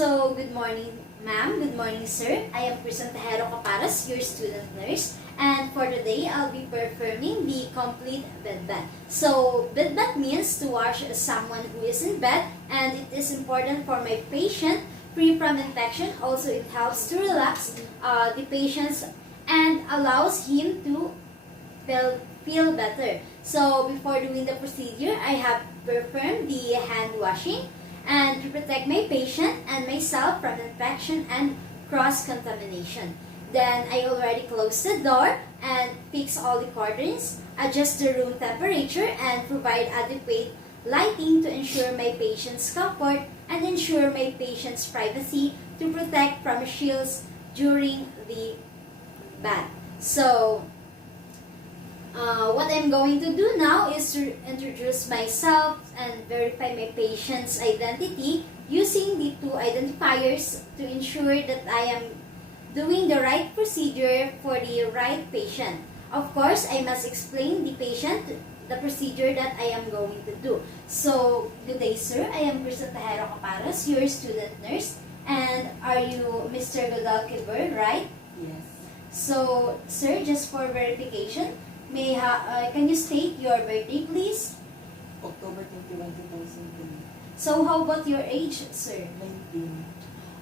So, good morning, ma'am. Good morning, sir. I am Prison Tejero Caparas, your student nurse. And for today, I'll be performing the complete bed bath. So, bed bath means to wash someone who is in bed, and it is important for my patient free from infection. Also, it helps to relax the patient and allows him to feel better. So, before doing the procedure, I have performed the hand washing and to protect my patient and myself from infection and cross-contamination. Then I already closed the door and fix all the curtains, adjust the room temperature, and provide adequate lighting to ensure my patient's comfort and ensure my patient's privacy to protect from chills during the bath. So, what I'm going to do now is to introduce myself and verify my patient's identity using the two identifiers to ensure that I am doing the right procedure for the right patient. Of course, I must explain the patient the procedure that I am going to do. So, good day, sir. I am Prison Tejero Caparas, your student nurse. And are you Mr. Godal Kibur, right? Yes. So, sir, just for verification, can you state your birthday, please? October 21, 2002. So, how about your age, sir? 19.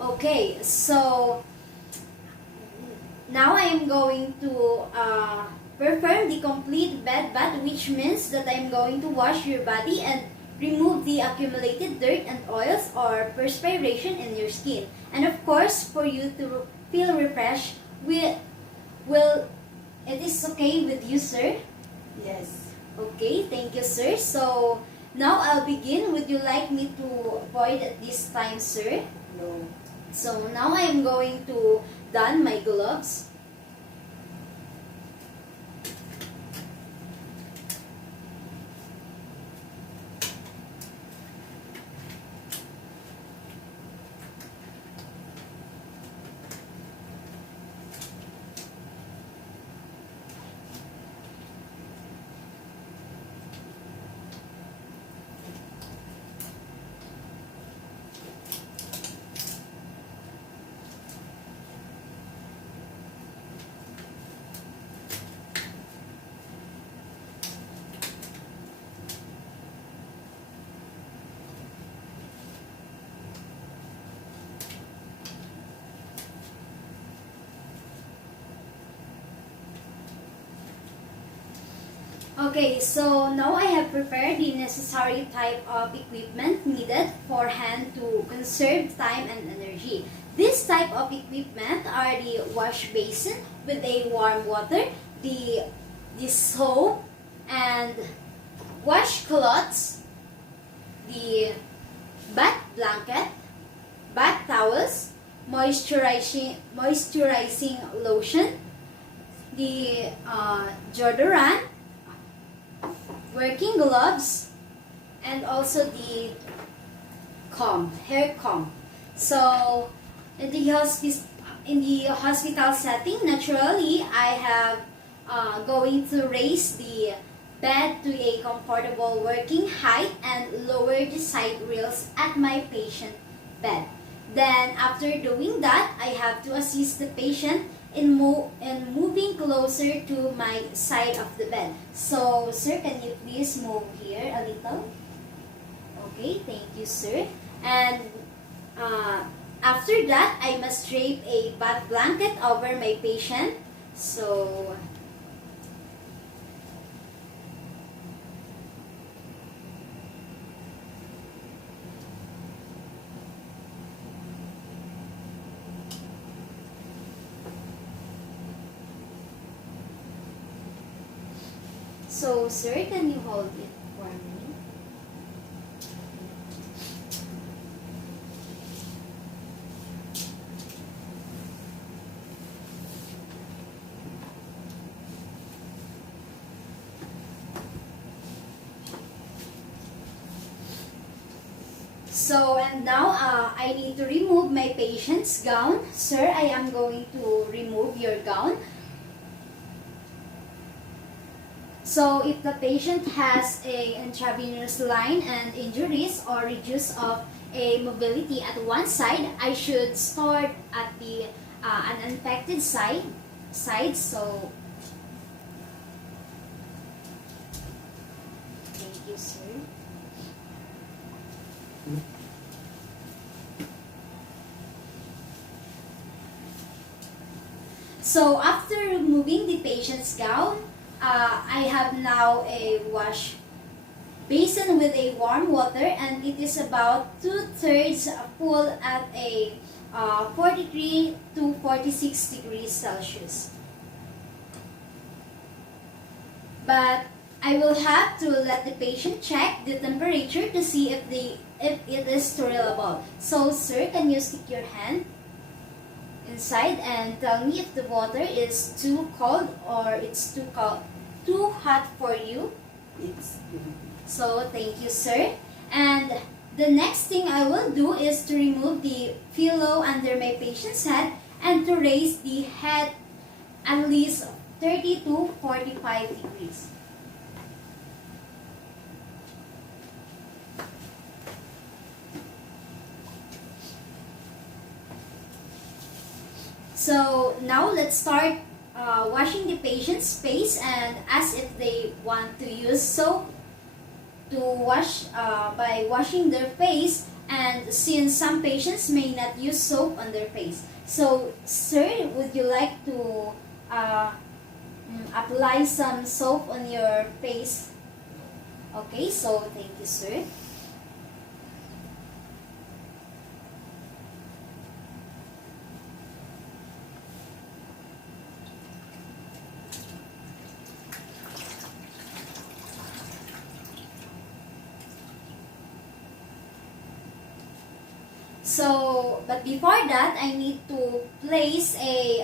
Okay, so now I am going to perform the complete bed bath, which means that I am going to wash your body and remove the accumulated dirt and oils or perspiration in your skin. And of course, for you to feel refreshed, it is okay with you, sir? Yes. Okay, thank you, sir. So, now I'll begin. Would you like me to void at this time, sir? No. So, now I am going to don my gloves. Okay, so now I have prepared the necessary type of equipment needed for hand to conserve time and energy. This type of equipment are the wash basin with a warm water, the soap and washcloths, the bath blanket, bath towels, moisturizing lotion, the deodorant, working gloves, and also the hair comb. So, in the hospital setting, naturally, I have going to raise the bed to a comfortable working height and lower the side rails at my patient bed. Then, after doing that, I have to assist the patient in moving closer to my side of the bed. So, sir, can you please move here a little? Okay, thank you, sir. And after that, I must drape a bath blanket over my patient. So, sir, can you hold it for me? So, and now I need to remove my patient's gown. Sir, I am going to remove your gown. So if the patient has a intravenous line and injuries or reduce of a mobility at one side, I should start at the uninfected side. So, thank you, sir. So after removing the patient's gown, I have now a wash basin with a warm water, and it is about 2/3 full at a 43 to 46 degrees Celsius. But I will have to let the patient check the temperature to see if it is sterilable. So sir, can you stick your hand inside and tell me if the water is too cold or it's too hot for you? It's So thank you, sir. And the next thing I will do is to remove the pillow under my patient's head and to raise the head at least 30 to 45 degrees. So now let's start washing the patient's face and ask if they want to use soap to wash by washing their face, and since some patients may not use soap on their face. So sir, would you like to apply some soap on your face? Okay, so thank you, sir. So, but before that, I need to place a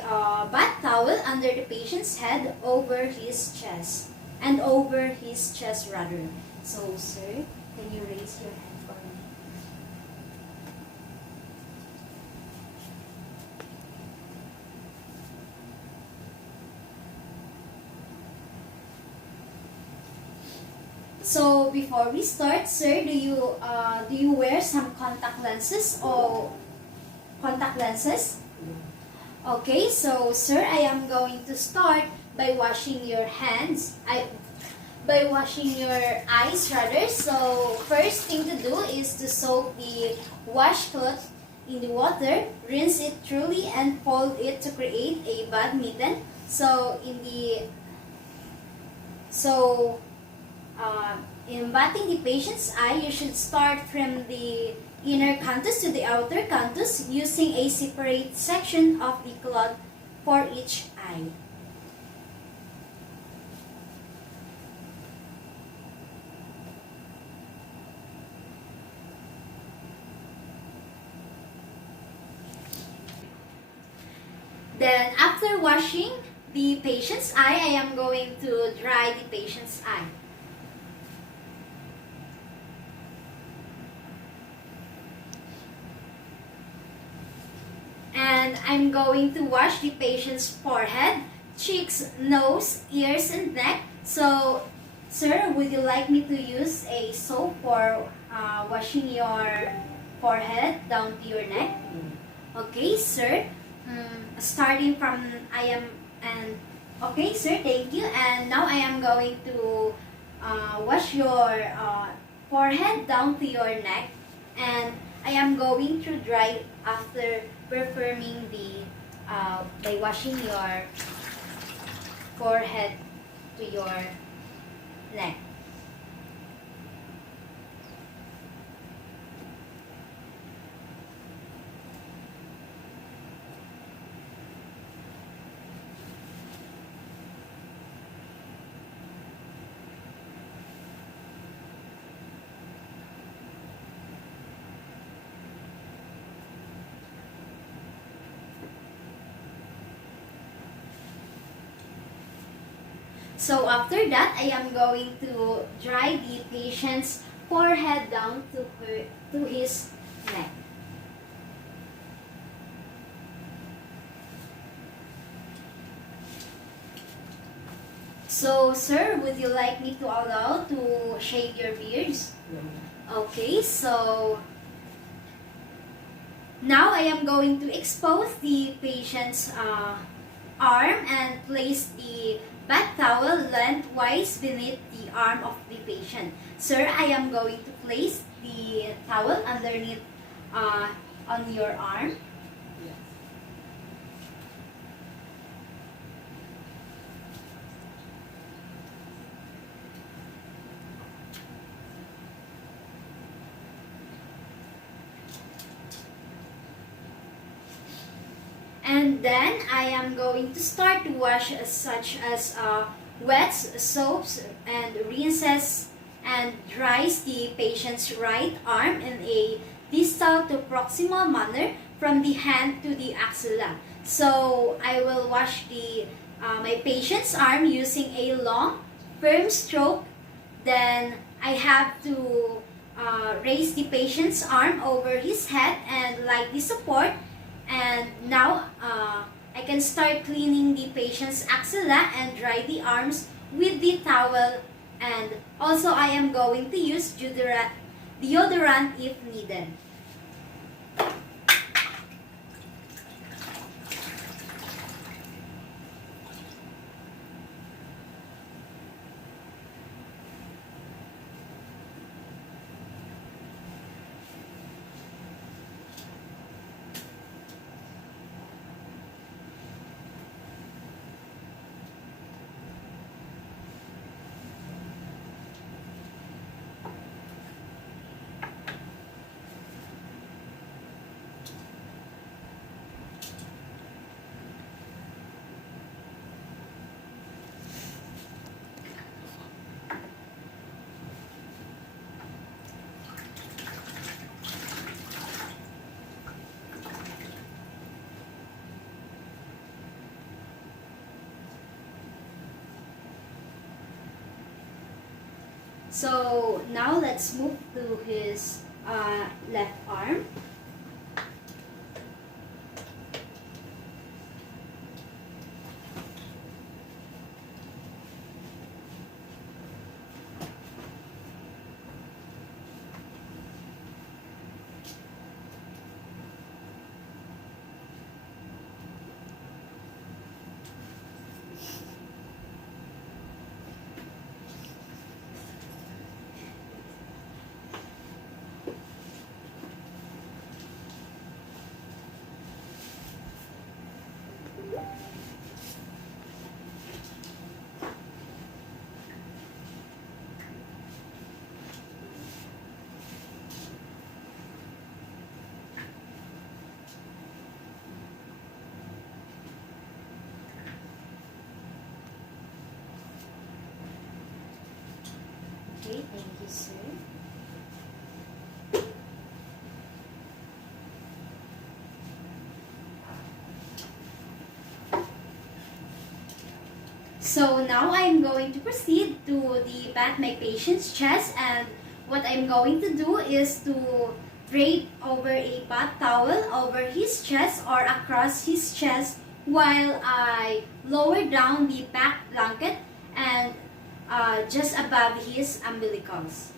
bath towel under the patient's head over his chest, and over his chest rather. So, sir, can you raise your hand for me? So before we start, sir, do you wear some contact lenses or contact lenses? Okay, so sir, I am going to start by washing your hands. By washing your eyes rather. So first thing to do is to soak the washcloth in the water, rinse it thoroughly, and fold it to create a bath mitten. In bathing the patient's eye, you should start from the inner canthus to the outer canthus using a separate section of the cloth for each eye. Then after washing the patient's eye, I am going to dry the patient's eye. And I'm going to wash the patient's forehead, cheeks, nose, ears, and neck. So, sir, would you like me to use a soap for washing your forehead down to your neck? Okay, sir. Starting from okay, sir, thank you. And now I am going to wash your forehead down to your neck, and I am going to dry after performing the by washing your forehead to your neck. So after that, I am going to dry the patient's forehead down to his neck. So, sir, would you like me to allow to shave your beards? Okay, so Now I am going to expose the patient's arm and place the bath towel lengthwise beneath the arm of the patient. Sir, I am going to place the towel underneath on your arm. Yes. And then I am going to start to wash such as wets, soaps, and rinses and dries the patient's right arm in a distal to proximal manner from the hand to the axilla. So I will wash my patient's arm using a long, firm stroke. Then I have to raise the patient's arm over his head and lightly support. And now I can start cleaning the patient's axilla and dry the arms with the towel. And also I am going to use deodorant if needed. So now let's move to his left arm. Okay, thank you, sir. So now I'm going to proceed to pat my patient's chest, and what I'm going to do is to drape over a bath towel over his chest or across his chest while I lower down the back blanket and just above his umbilicals.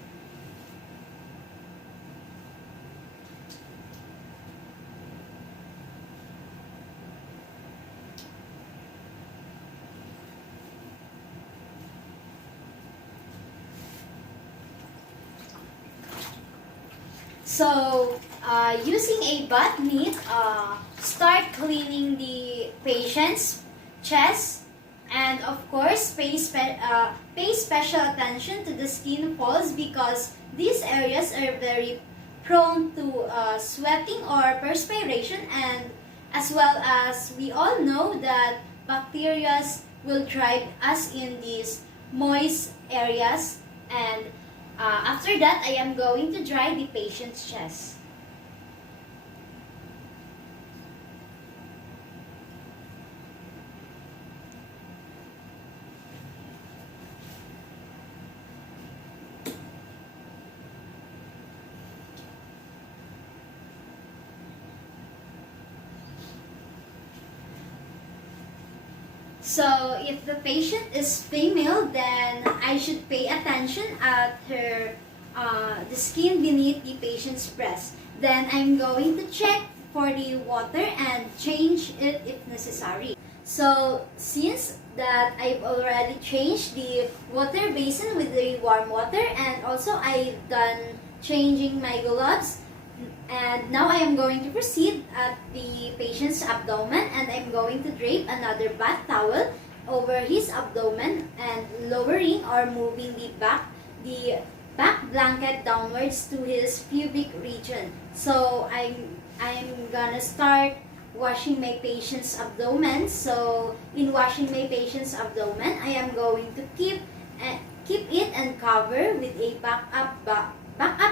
So, using a butt mitt, start cleaning the patient's chest, and of course, pay special attention to the skin folds because these areas are very prone to sweating or perspiration, and as well as we all know that bacteria will thrive us in these moist areas. And after that, I am going to dry the patient's chest. So, if the patient is female, then I should pay attention at the skin beneath the patient's breast. Then I'm going to check for the water and change it if necessary. So since that I've already changed the water basin with the warm water, and also I've done changing my gloves, and now I am going to proceed at the patient's abdomen, and I'm going to drape another bath towel over his abdomen and lowering or moving the back blanket downwards to his pubic region. So I'm gonna start washing my patient's abdomen. So in washing my patient's abdomen, I am going to keep it and cover with a back up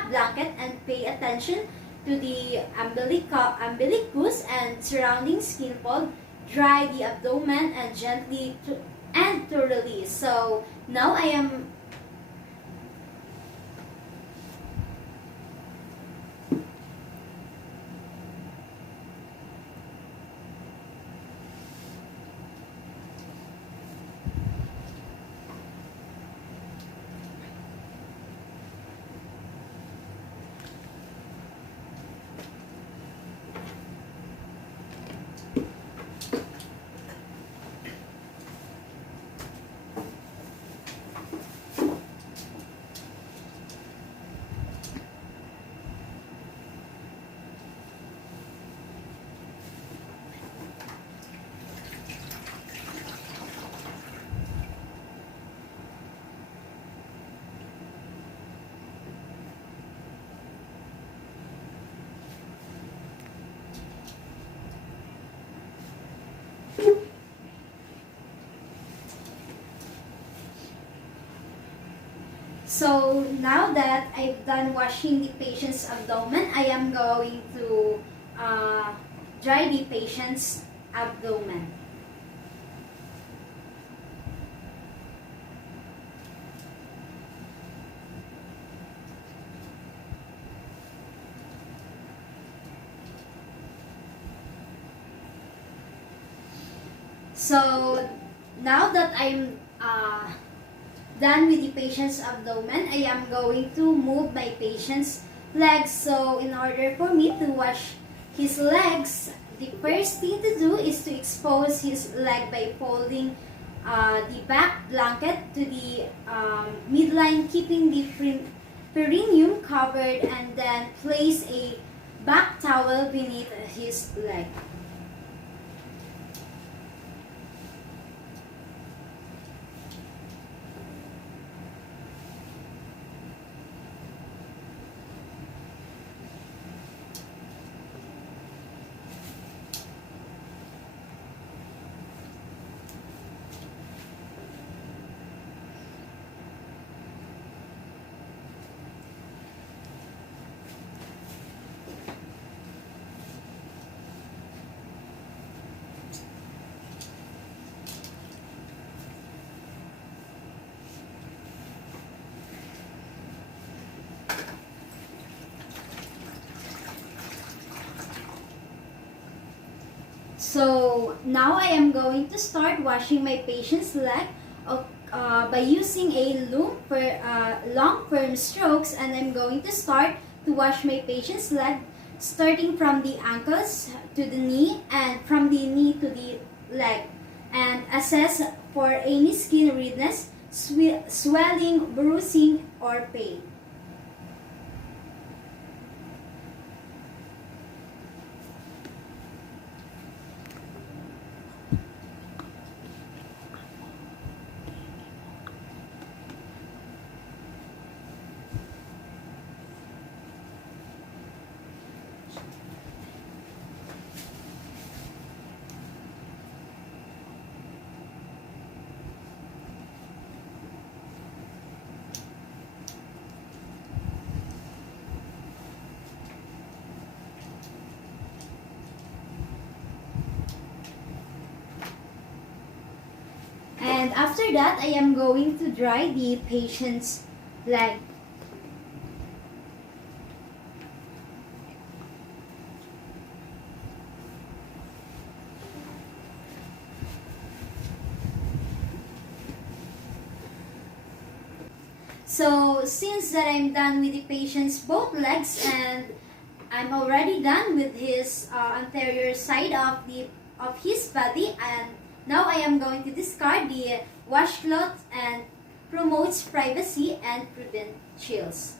blanket and pay attention to the umbilicus and surrounding skin fold. Dry the abdomen and gently to release. So now I am So now that I've done washing the patient's abdomen, I am going to dry the patient's abdomen. So now that I'm done with the patient's abdomen, I am going to move my patient's legs. So in order for me to wash his legs, the first thing to do is to expose his leg by folding the back blanket to the midline, keeping the perineum covered, and then place a back towel beneath his leg. So now I am going to start washing my patient's leg by using a loom for long firm strokes, and I'm going to start to wash my patient's leg starting from the ankles to the knee and from the knee to the leg, and assess for any skin redness, swelling, bruising, or pain. And after that, I am going to dry the patient's leg. So since that I'm done with the patient's both legs, and I'm already done with his anterior side of his body, and now I am going to discard the washcloth and promotes privacy and prevent chills.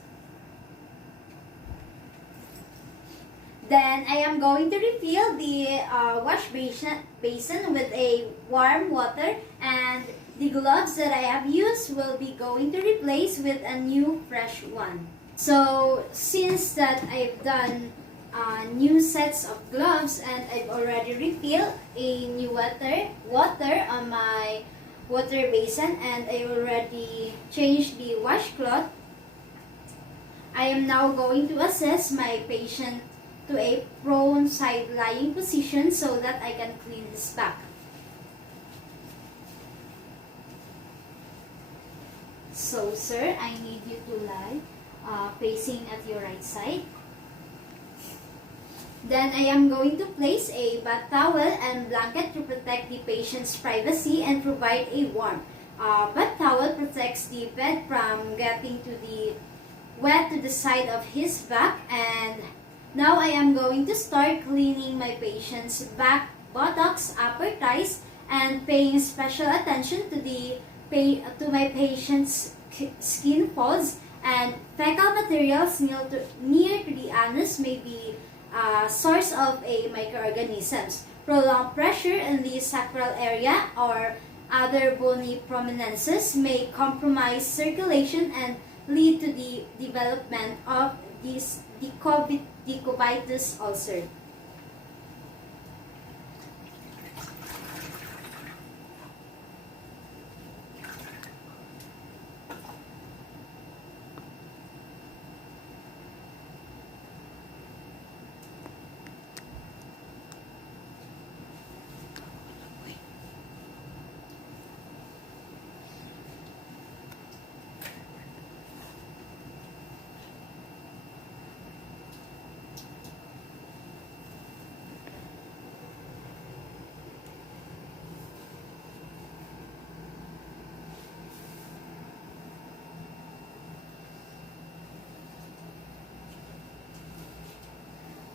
Then I am going to refill the wash basin with a warm water, and the gloves that I have used will be going to replace with a new fresh one. So since that I've done new sets of gloves and I've already refilled a new water on my water basin, and I already changed the washcloth, I am now going to assess my patient to a prone side lying position so that I can clean his back. So sir, I need you to lie facing at your right side. Then I am going to place a bath towel and blanket to protect the patient's privacy and provide a warm. Bath towel protects the bed from getting to the wet to the side of his back, and now I am going to start cleaning my patient's back, buttocks, upper thighs, and paying special attention to my patient's skin folds and fecal materials near to the anus may be a source of microorganisms. Prolonged pressure in the sacral area or other bony prominences may compromise circulation and lead to the development of decubitus ulcer.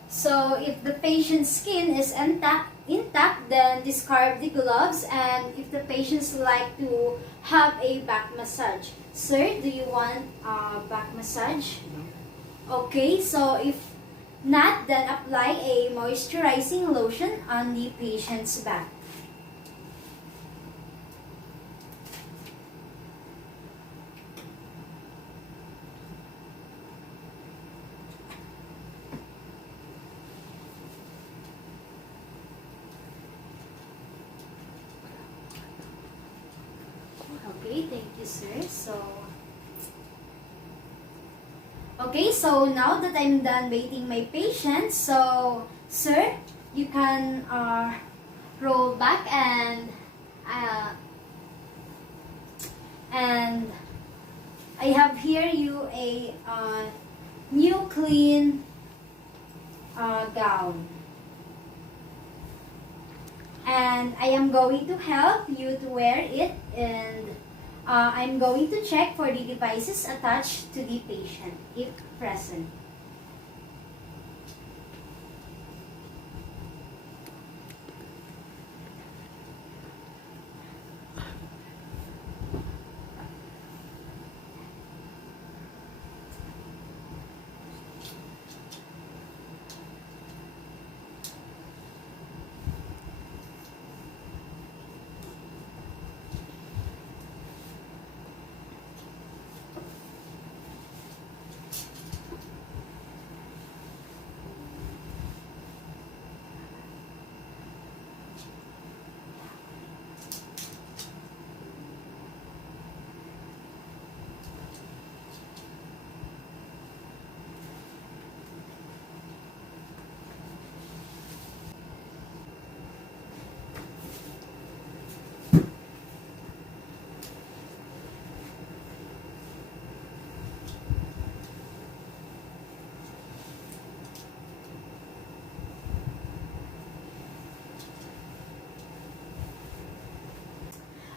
So if the patient's skin is intact, then discard the gloves, and if the patients like to have a back massage. Sir, do you want a back massage? Okay, so if not, then apply a moisturizing lotion on the patient's back. Okay, thank you, sir. So now that I'm done waiting my patient, so sir, you can roll back and I have here you a new clean gown. And I am going to help you to wear it, and I'm going to check for the devices attached to the patient, if present.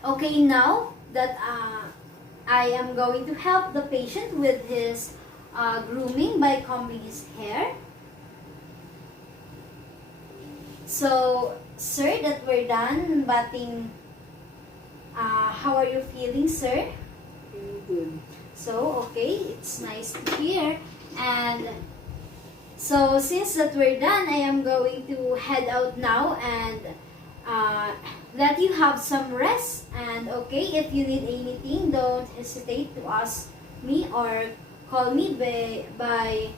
Okay, now that I am going to help the patient with his grooming by combing his hair. So, sir, that we're done batting. How are you feeling, sir? Very good. So, okay, it's nice to hear. And so, since that we're done, I am going to head out now and let you have some rest. And okay, if you need anything, don't hesitate to ask me or call me by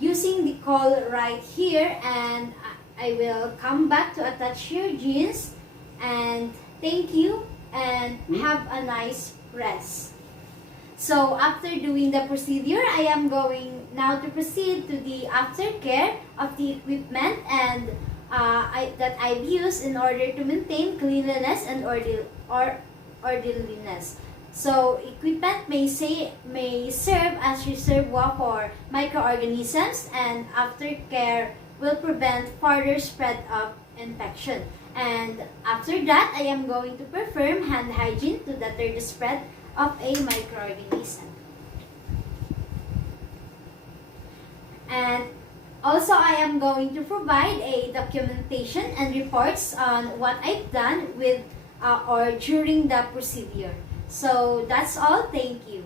using the call right here, and I will come back to attach your jeans. And thank you and have a nice rest. So after doing the procedure, I am going now to proceed to the aftercare of the equipment and that I've used in order to maintain cleanliness and orderliness. So equipment may serve as reservoir for microorganisms, and aftercare will prevent further spread of infection. And after that, I am going to perform hand hygiene to deter the spread of a microorganism. And also, I am going to provide a documentation and reports on what I've done with or during the procedure. So that's all. Thank you.